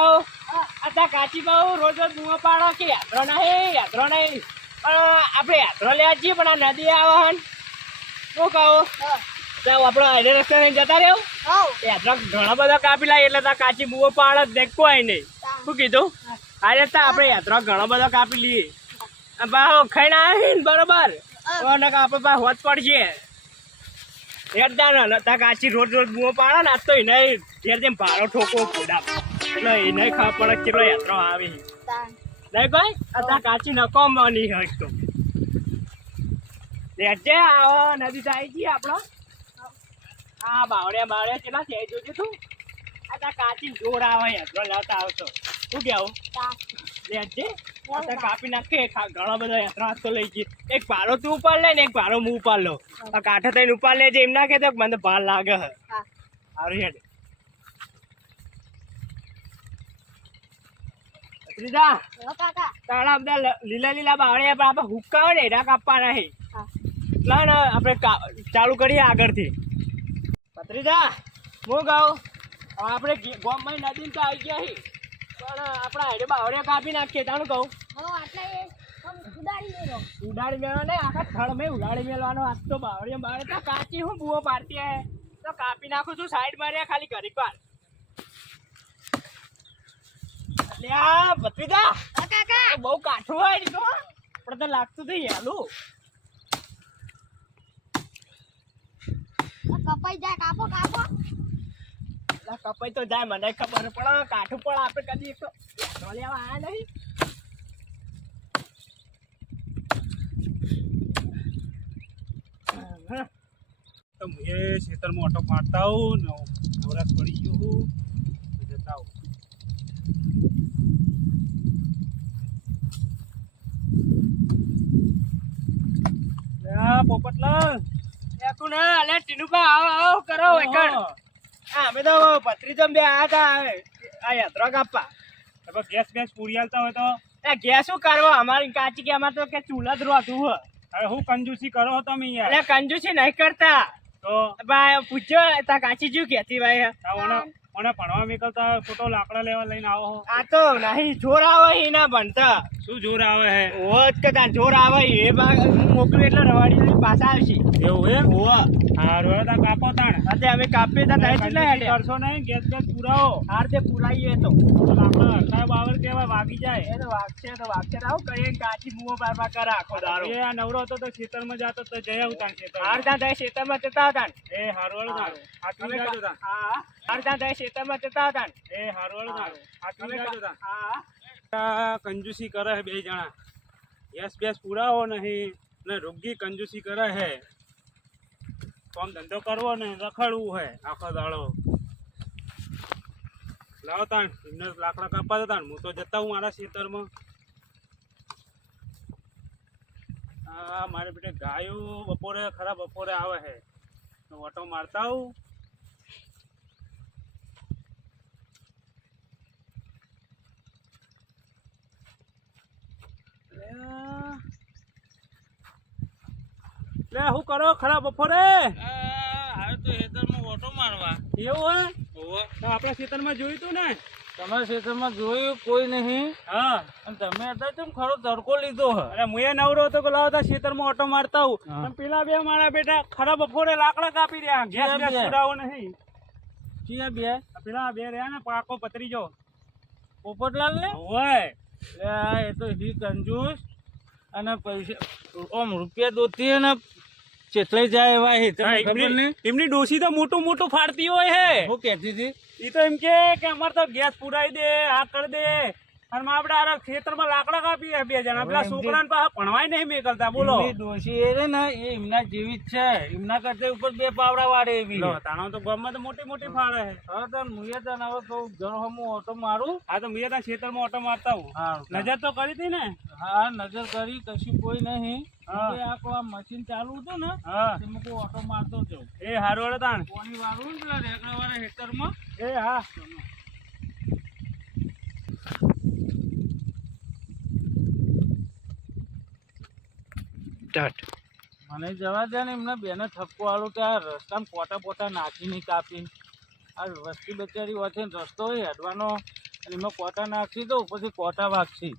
કહું આ કાચી બહુ રોજ રોજ બૂમો પાડો કે યાત્રો નહીં યાત્રો નહીં. પણ આપણે યાત્રો લેવા જઈએ પણ આ નદી આવે હન. શું કહો? તો આપણે હાઈડે રસ્તે નહીં જતા રહ્યો યાત્રા ઘણા બધા કાપી લાય એટલે તા કાચી બૂમો પાડો જ દેખો હોય નહીં. શું કીધું? અરે રસ્તા આપણે યાત્રા ઘણો બધા કાપી લઈએ આ બા આવી ને બરોબર? તો નકર આપણે પાસે હોત પડશે. હેડતા ના તા કાચી રોજ રોજ બૂમો પાડે ને આજ તો એને ઘેર જેમ ભાડો ઠોકો ફોડા એટલે એને ખબર પડે કેટલો યાત્રો આવી. નહીં ભાઈ આ તા કાચી નકો મની હોય તો. લેજે આવો નદી જાય આવી આપણો. આ બાવડે બાવડે કેટલા છે? જોજે તું. આ તા કાચી જોર આવે યાત્રો લાવતા આવશો. શું કેવું લેજે. તા કાપી નાખે ઘણા બધા યાત્રા તો લઈ જઈએ. એક ભારો તું ઉપાડ લે ને એક ભારો હું ઉપાડ લો આ કાંઠે થઈને ઉપાડ લેજે એમ ના કે મને ભાર લાગે હે. સારું હેડ. ત્રીજા તાળા બધા લીલા લીલા બાવળિયા પણ આપણે હુક્કા હોય ને એના કાપવાના નહીં એટલે ને આપણે ચાલુ કરીએ આગળથી. પત્રીદા હું કહું આપણે ગામમાં નદી તો આવી ગયા હી. પણ આપણા હાઈડે બાવળિયા કાપી નાખીએ તાણું કહું. ઉડાડી મેળો ને આખા થળ મેં ઉડાડી મેળવાનો આજ તો બાવળિયા બાવળે તો કાચી હું બુઓ પાડતી હે. તો કાપી નાખું છું સાઈડ માર્યા ખાલી ઘડીક વાર. આ ભત્રીજા. બહુ કાઠું હોય તો. પણ તો લાગતું તો હેલું કપાઈ જાય કાપો કાપો. એટલે કપાઈ તો જાય મને ખબર પણ કાઠું પણ આપણે કદી એક તો લેવા આયા નહીં. હા. તો હું એ ખેતરમાં ઓટો મારતા આવું નવરાશ પડી ગયું. જતા આવું. પોપટલાલ એ તું ને અલે ટીનુભા આવ આવ કરો એકડ હા અમે તો પત્રીજમ બે આ તા આ યાત્રા કાપવા. તમે ગેસ ગેસ પૂરી આલતા હોય તો? એ ગેસ શું કરવા? અમારી કાચી કે અમાર તો કે ચૂલા જ રોતું હોય હવે હું કંજૂસી કરો છો તમે યાર? એટલે કંજૂસી નહીં કરતા. તો? ભાઈ પૂછ્યો તા કાચી જ્યું કેતી ભાઈ આ ઓને ભણવા નીકળતા ખોટો લાકડા લેવા લઈને આવો આ તો નહીં જોર આવે એના ભણતા. શું જોર આવે હે? ઓત કે તાર જોર આવે એ મોકલું એટલે રવાડી પાછા આવશે. એવું એમ? ઓવા હારું હવે કાપો તાણ. આજે અમે કાપીએ તા થાય કેટલા કંજૂસી હેડ્યા કરશો નહીં ગેસ ગેસ પુરાવો. હાર તે પુરાઈએ તો. લાકડા હરખાય બાવર કેવા વાગી જાય. એ તો વાગશે તો વાગશે. આવું કરીએ કાચી બુઓ બાર બાર કરે આખો દાડો. એ આ નવરો હતો તો ખેતરમાં જાતો તો જઈ આવું તાણ ખેતરમાં. હાર ત્યાં થાય ખેતરમાં જતા હતા ને. એ હારું હળો તાણ. જાજો કા- હા હાર ત્યાં થાય ખેતરમાં જતા હતા ને. એ. હા. કંજૂસી કરે હે બે જણા. યસ બેસ પુરાવો નહીં ને રોગી કંજુસી કરે હે કામ ધંધો કરવો ને રખડવું હે આખો દાડો. લાવો તાણ એમને લાકડા કાપવા દો તાણ. હું તો જતા હું મારા ખેતરમાં. હા મારે બેટા ગાયો બપોરે ખરા બપોરે આવે હે તો ઓટો મારતા આવું. લે શું કરો? ખરા બપોરે? હવે તો ખેતરમાં ઓટો મારવા. એવું હે આપણા ખેતરમાં જોયું તું ને? તમારા ખેતરમાં જોયું કોઈ નહીં? હા. અને તમે અત્યારે કેમ ખરો તડકો લીધો અરે હું એ નવરો હતો કે લાવતા ખેતરમાં ઓટો મારતા હું. પણ પેલા બે મારા બેટા ખરા બપોરે લાકડા કાપી રહ્યા. Gas gas? પુરાવો નહીં. ચિયા બે? પેલા બે રહ્યા ને પાકો પતરી જો પોપટલાલ ને? હોય. એ તો હી કંજૂસ. અને પૈસા ઓમ રૂપિયા દોતી ને ચેતલાઈ જાય એવા હે તમને ખબર એમની નહીં એમની ડોસી તો મોટું મોટું ફાડતી હોય હે. હું કહેતી હતી. એ તો એમ કે કે અમાર તો ગેસ પુરાઈ દે આ કરી દે. અને આપડે આપણે આ ખેતરમાં લાકડા કાપી બે જણા પેલા છોકરા એમ પાસે ભણવાય નહીં મેકલતા બોલો. ડોશી એ રે ને એ એમના જેવી જ છે. એમના કરતા ઉપર બે પાવડા વાળે એવી. તાણો તો ગમે તો મોટી મોટી ફાળે છે. હવે તને મુએ તને હવે કહું ઘર હમું ઓટો મારું. હા તો મેં ત્યાં ખેતરમાં ઓટો મારતા હું. હા નજર તો કરી હતી ને? હા નજર કરી કશું કોઈ નહીં. હા. આ મશીન ચાલુ હતું ને હા. તે મૂકું ઓટો મારતો જાઉં. એ હારું તાણ. કોની વાળું ને પેલા રેકડા વાળા હેક્ટરમાં એ હા. મને જવા દે ને, એમને બેને ઠપકો આલું ત્યાં રસ્તામાં પોટા પોટા નાખી નહીં કાપી આ વસ્તી બચારી હોય રસ્તો હોય હેડવાનો એમાં કોટા નાખશી તો ઉપરથી કોટા વાગશી.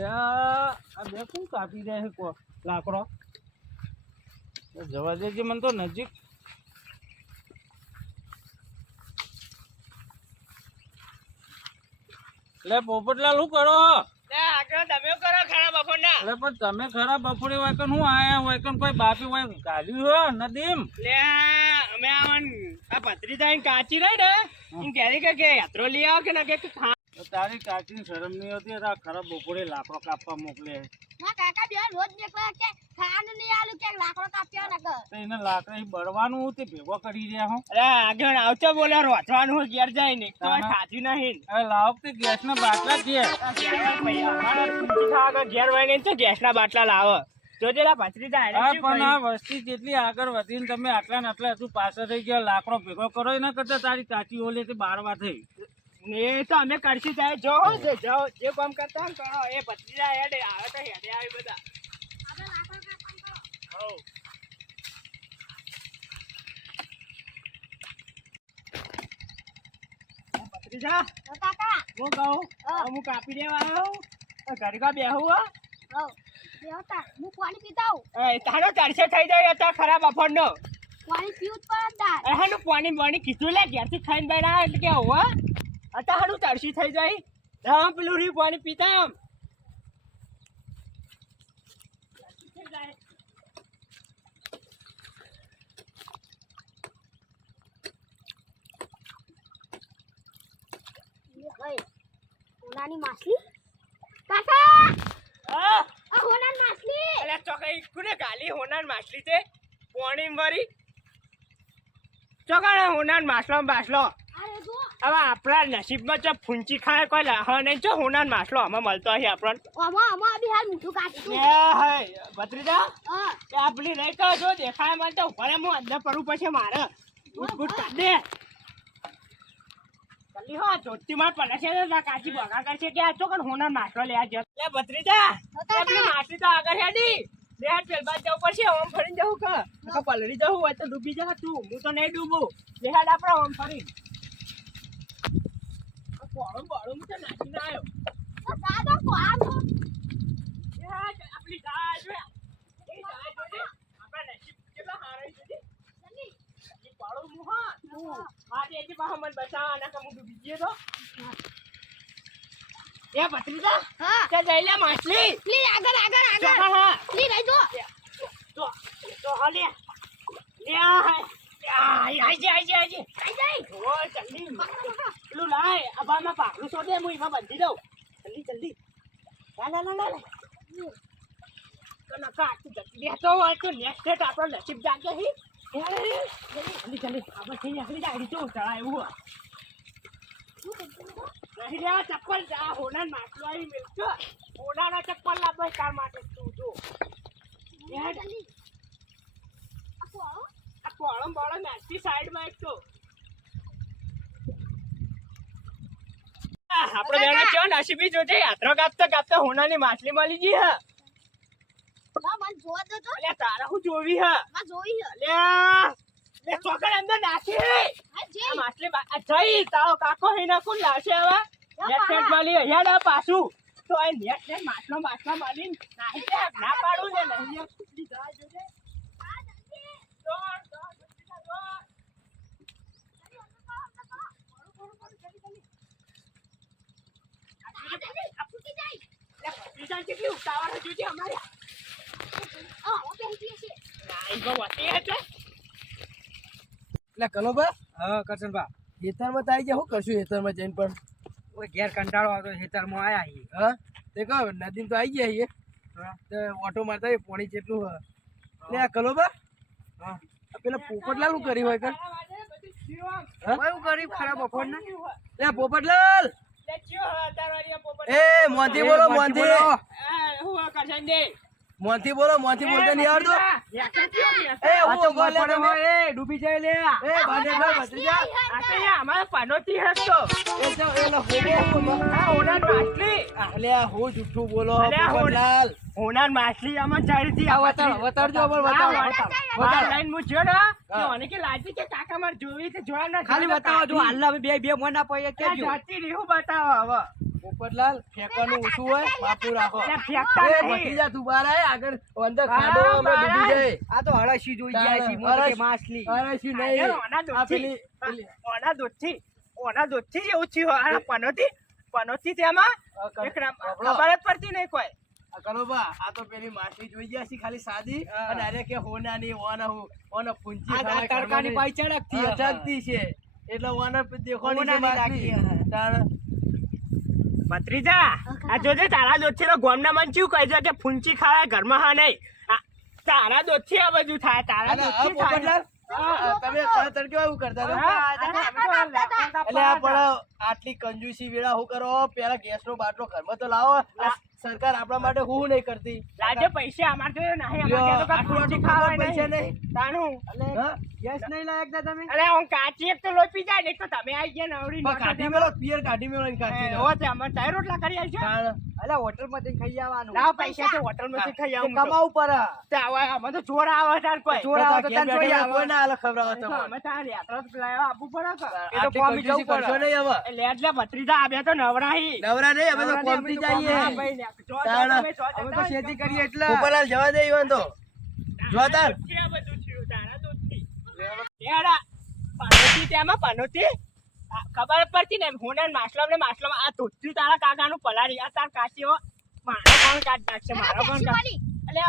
આ આ બે શું કાપી દે છે લાકડો? જવા દેજે, મને તો નજીક લે પોપટલાલ શું કરો? લે પણ તમે ખરા બપોરે વાયકન હું આયા વાયકન કોઈ બાપી હોય કાઢ્યું હો નદીમ? લે અમે આવન આ પતરી જાય કાચી રહી ને હું. કે કે યાત્રો લઈ આવો કે ના કે તારી કાચીની શરમ નહીં હોતી આ ખરાબ બપોરે લાકડો કાપવા મોકલે. ના કાકા બે રોજ નીકળે કે ખાવાનું નહીં આલું કે લાકડો કાપ્યો ના તો. એને લાકડા બળવાનું તે ભેગો કરી રહ્યા હું? અરે આગળ આવતો બોલે રોચવાનું હોય ઘેર જાય ને તો. ખાધી નહીં. હવે લાવ તે ગેસના બાટલા છે ઘેર વળીને તો ગેસના બાટલા લાવો. જોજે લા પથરી જાય. હા પણ આ વસ્તી જેટલી આગળ વધીને તમે આટલા ને આટલા હજુ પાછળ થઈ ગયા લાકડો ભેગો કરો એના કરતા તારી કાચી ઓલી તે બારવા થઈ. ને તો અમે કરશી જાય જો જે જાઓ જે કામ કરતા હોય ને કરો. એ જાય હેડે આવે તો હેડે આવી બધા. તો હું કહું. હા. હું કાપી દેવા આવ્યો તો કા બેહું હો. પાણી પીતા હું તારો ચારસો થઈ જાય તો ખરાબ અફરનો પાણી પીવું પાણી પાણી કીધું લે ઘેરથી ખાઈને બેઠા એટલે કે હોવા હાનું તરસી થઈ જાય. રામ પેલું રહ્યું પાણી પીતા આમ ભાઈ હોનાની માછલી! કાકા આ માછલી ચોકઈ કોને ગાલી? હોનાર માછલી તે પાણી વરી. ચોકણ હોનાર માછલો જો હવે આપણા નસીબમાં જો ફૂંચી ખાય કોઈ લાહ નહીં. જો હુના માછલો આમાં મળતો હશે આપણને. આમાં આમાં બી હાલ મોટું કાઢી એ હે ભત્રીજા હા. એ આ પેલી કહો જો દેખાય મને તો ઉપર હું અંદર પડું પછી મારે. ગુટ ગુટ કાઢ દે. જલ્દી હો ચોથી માં પડે છે ને કાચી બગા કરશે કે આ ચોકન હુના માછલો લે આજ લે ભત્રીજા આપણી માછલી તો આગળ હેડી. લે હાથ પેલ બાદ જવું પડશે ઓમ ફરીને જવું કે? પલળી જવું હોય તો ડૂબી જા તું. હું તો નહીં ડૂબું. લે હાડ આપણે ઓમ ફરી બોળું બોળું હું તો નાખીને આવ્યો. તો સાદો કોઆનો એ હાડ આપણી ગાય જો એ ગાય જોજે આપણા નસીબ કેટલા હારા છે જલ્દી એ પાડો મુહા આજે એજી પાહા મન બચાવવા ના કમુ ડૂબી ગયો તો. એ ભત્રીજા હા. તે જઈ લે માછલી. પ્લીઝ આગળ આગળ આગળ. ચોખા હા. પ્લીઝ રહી જો. તો તો હાલે લે. આ હાય આઈ આઈ આઈ આઈ આઈ જઈ ઓ જલ્દી પેલું લાય અબામાં પાકડું સોદે હું એમાં બાંધી દઉં. જલ્દી જલ્દી. ના લા ના લા લા. તો જલ્દી હોય તો નેક્સ્ટ ડેટ આપણો નસીબ જાગે હી. જલ્દી જલ્દી. આપણે થઈ નીકળી જાય જો ચડાયું હોય. નહીં લે ચપ્પલ જા હોના માટલો આવી મિલતો હોનાના ચપ્પલ લાવો તાર માટે તું જો. જલ્દી આ કોઆનો આ પોળમ પોળમ સાઈડમાં એક તો. આપણે બેનો ચો નસીબી જોજે યાત્રા કાપતા કાપતા હોનાની માછલી મળી ગઈ હે. ના મને જોવા દો. તો અલ્યા તારા હું જોવી હે? અલ્યા લે ચોકડ અંદર નાખી. હે આ માછલી જઈ તારો કાકો હિના કોણ લાશે હવે? નેટ નેટ હેડ આ પાછું. તો એ નેટ નેટ માછલો માછલા માલી નાહી ના પાડું ને નહીં જોજે આ જલ્દી દોડ દોડ જલ્દી જા, દોડ જલ્દી અંદર પાડો, અંદર પાડો. પડું, પડું, પડું, જલ્દી, જલ્દી. આ જલ્દી આ ફૂટી જાય લે, ભત્રીજા કેટલી ઉતાવળ છે જોજે અમારે. આ હવે બેસી છે ના, ઈ બહુ વધી એટલે. એટલે કનોબા હા કરશનભા ખેતરમાં તો આવી ગયા. શું કરશું ખેતરમાં જઈને પણ? ઓય ઘેર કંટાળો આવતો ખેતરમાં આયા હી હા? તે કહો નદીમાં તો આવી ગયા હા. તો ઓટો મારતા પાણી જેટલું એટલે આ કનોબા હા. પેલા પોપટલાલ શું કર્યું હોય કર? તારા? કયું ગરીબ ખરાબ બપોરના લે પોપટલાલ! એ મોંધી બોલો મોંથી બોલો. દે. મોંથી બોલો મોંથી બોલતો નહીં આવડતો એ હું ઊભો લે તમે. ડૂબી જાય લે એ ભાનેશ્વર ભાઈ બચી જા આતે અમાર પાનોતી હસતો એ જો એ લો હોડે આ હોનાર પાટલી અલ્યા હું જુઠ્ઠું બોલો પોપટલાલ. હોનાર માછલી આમાં ચડતી આ વતાડો, વતાડજો અમારે વતાડો, વતાડો. લાઈન મુ જો ને તો મને કે લાજી કે કાકા માર જોવી છે જોવા ના ખાલી બતાવો જો અમે બે બે મોના પઈએ કે જો જાતી રીહુ બતાવો હવે. પોપટલાલ ફેંકવાનું ઓછું હોય બાપુ રાખો. ફેંકતા નહીં. ભત્રીજા તું બાર આય આગળ અંદર ખાડો અમે ડૂબી જાય. આ તો હળસી જોઈ જાય છે, કે માછલી. અરે નહીં. ઓના આ. પેલી ઓના દૂધથી ઓના દૂધથી જ એવું થયું. આ પનોતી પનોતી તેમાં. ખબર જ પડતી નહીં કોઈ. કરો બા આ તો પેલી માછલી જોઈ ગયા છે ખાલી સાદી અને અરે કે હોનાની ઓના હું ઓના પૂંચી આ તડકાની પાઈ ચડકતી ચડકતી છે. એટલે ઓના દેખોની છે માછલી. લાગતી હશે. તાણ ભત્રીજા આ જોજે તારા દોધથી ગોમના મન ચીવ કહી કે ફૂંચી ખાવા ઘરમાં હા નહીં. આ તારા દોધથી આ બધું થાય તારા આ થાય. તમે તરત કેવા કરતા એટલે પણ આટલી કંજુસી વેળા હું કરો? પેલા ગેસ નો બાટલો ઘરમાં તો લાવો. સરકાર આપણા માટે હું નહીં કરતી લાજે પૈસા અમાર તો નહીં અમાર લ્યો, તો ફૂંચી ખાવાય પૈસા નહીં. નહીં તાણું? ગેસ નહીં લાયક તમે અરે હું કાચી એક તો લોપી જાય ને તો તમે આવી ગયા નવરી નો કાઢી મેલો પિયર કાઢી મેલો ને કાઢી એવો છે અમે ચાર રોટલા કરી આવી છે. અલ્યા હોટલમાંથી ખાઈ આવવાનું ના પૈસા તો હોટલમાંથી ખાઈ આવું તો. કમાવું પડે તે આવા આમાં તો જોર આવે તાર કોઈ જોર આવે તો તને જોઈ આવે. કોઈ ના હાલે ખબર તો તમારે. અમે તાર યાત્રા તો લાયો આપવું પડે કે એ તો કોમી જવું પડે. નહીં હવે એટલે એટલે ભત્રીજા આવ્યા તો નવરાહી નવરા નહીં અમે તો નવરા નહીં, અમે તો જઈએ ને. જો, જો જો અમે તો ખેતી કરીએ એટલે. જવા દે ઈવન તો. જો ખબર પડતી ને હું માસલો ને માસલો આ દૂધથી તારા કાકાનું પલાળી. આ તાર કાચીઓ મારો પણ કાઢ નાખશે? મારો પણ એટલે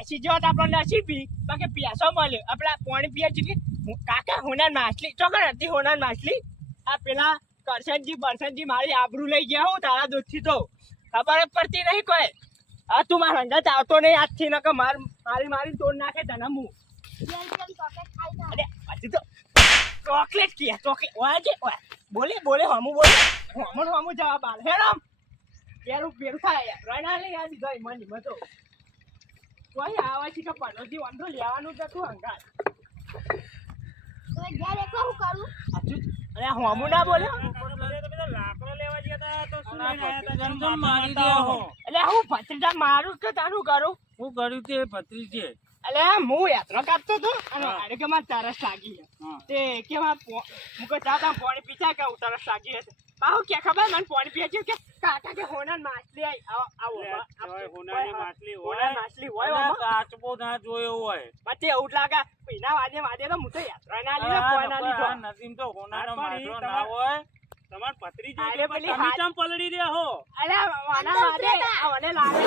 એસી જેવો તો આપણો નસીબી બાકી પૈસો મળ્યો. આપડા પાણી પીએ જેટલી કાકા હોનાર માછલી ચોકર હતી હોનાર માછલી? આ પેલા કરશનજી બરસનજી મારી આબરૂ લઈ ગયા હું તારા દૂધથી તો. ખબર જ પડતી નહીં કોઈ. આ તું મારા અંગત આવતો નહીં આજથી નકર માર મારી મારી તોડ નાખે તને હું. અરે હજી તો ચોકલેટ કે ચોકલેટ. ઓય જે ઓય. બોલે બોલે હમું બોલે. હમું હમુ જવાબ આલ. હેરામ પેલું પેરું થાય યાર. રણા લઈ આ દીધો મની મતો કોઈ આવા છે કે પનોતી વાંધો લેવાનું તો તું હંગાત અરે હમું ના બોલે? લાકડો લેવા ગયા તો શું લઈને આયા હતા? ગંદમ મારી દે હો. એટલે હું ભત્રીજા મારું કે તારું કરું? હું કર્યું તે ભત્રીજે એટલે હું યાત્રા કાપતો હતો અને આરે તરસ લાગી તે કે હું કહું તા પાણી પીતા કે હું તરસ લાગી હશે. બાહુ કે ખબર? મને પાણી પીએ છે કે કાકા કે હોનાર માછલી આઈ. આવો આવો લે, આવો. હોય, હોનારની માછલી હોય. માછલી હોય અલ્યા કાચબો ના જોયો હોય. પછી એવું લાગે એના વાદે વાદે તો હું તો યાત્રા ના લીધો કોઈ ના લીધો. આ તો ના હોય. તમાર ભત્રીજો જો પેલી તમે ચમ પલળી રહ્યા હો. અરે વાના વાદે આ મને લાગે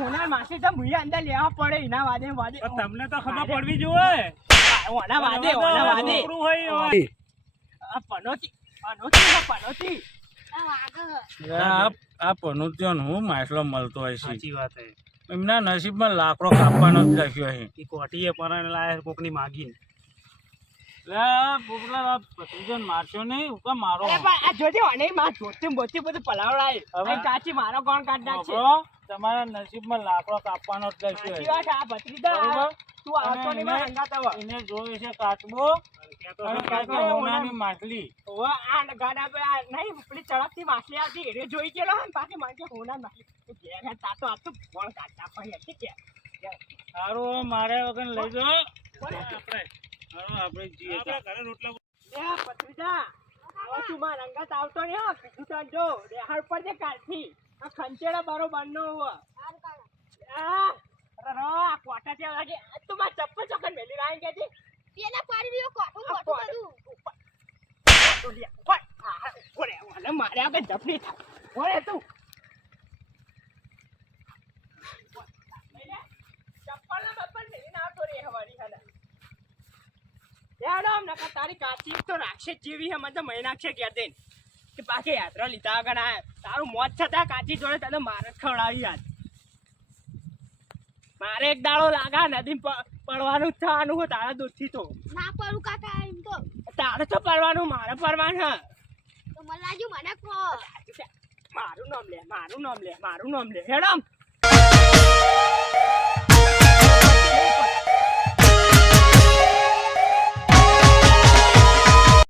હોનાર માછલી તો મુએ અંદર લેવા પડે ઇના વાદે વાદે. તમને તો ખબર પડવી જોઈએ. ઓના વાદે ઓના વાદે. છોકરું હોય હોય. આ પનોતી પનોતી પનોતી. આ આ પનોતિયો હું માછલો મળતો હોય છે. સાચી વાત એમના નસીબમાં લાકડો કાપવાનો જ લખ્યો અહીં કોટીએ પરાણે લાયા કોકની માગીને એટલે આ પોપટલાલ આ ભત્રીજોને મારશો નહીં હું મારો પણ આ જોજે અને માં જોતી બોતી બધું પલાવડાય. હવે? કાચી મારો કોણ કાઢ નાખશે. તમારા નસીબમાં લાકડો કાપવાનો જ આ ભત્રીજા તું આવતો નહીં મારા હંગાત. એને જોવે છે કાચબો. માછલી આ ગાડા નહીં પેલી ચડકતી માછલી આવતી એને જોઈ ગયેલો ને પાછી મને કે હોના માછલી ઘેર તાતો આ તો કોણ કાઢતા હોય સારું મારે વગર લઈ જાઓ. આપણે. સારું આપણે આપણે ઘરે રોટલા એ હવે તું મારા હંગાત આવતો નહીં હો. કીધું જો રેહાડ પર જે કાલથી. આ ખંચેડા બરોબર નો હોવા આ કોટા લાગે તું મારા ચપ્પલ ચોકન મેલી લાવી કે છે? પેલા પાડી રહ્યો કોટું આ બધું. મારે આગળ જપડી થાય. ઓરે તું. ચપ્પલના બપ્પલ મેલીને આવતો રે હવારી હાલે. આમ નકર તારી કાચી તો રાખશે જેવી હે, મને મહી નાખશે ઘેર જઈને. કે પાછી યાત્રા લીધા વગર આ તારું મોત છતાં કાચી જોડે તને મારે ખવડાવી યાદ મારે એક દાડો લાગા નદી પડવાનું થવાનું હોય તારા દૂધથી તો. ના પડું કાકા એમ તો. તારે તો પડવાનું મારે પડવાનું હે. તો મને લાગ્યું મને કહો. મારું નામ લે મારું નામ લે મારું નામ લે. હેડમ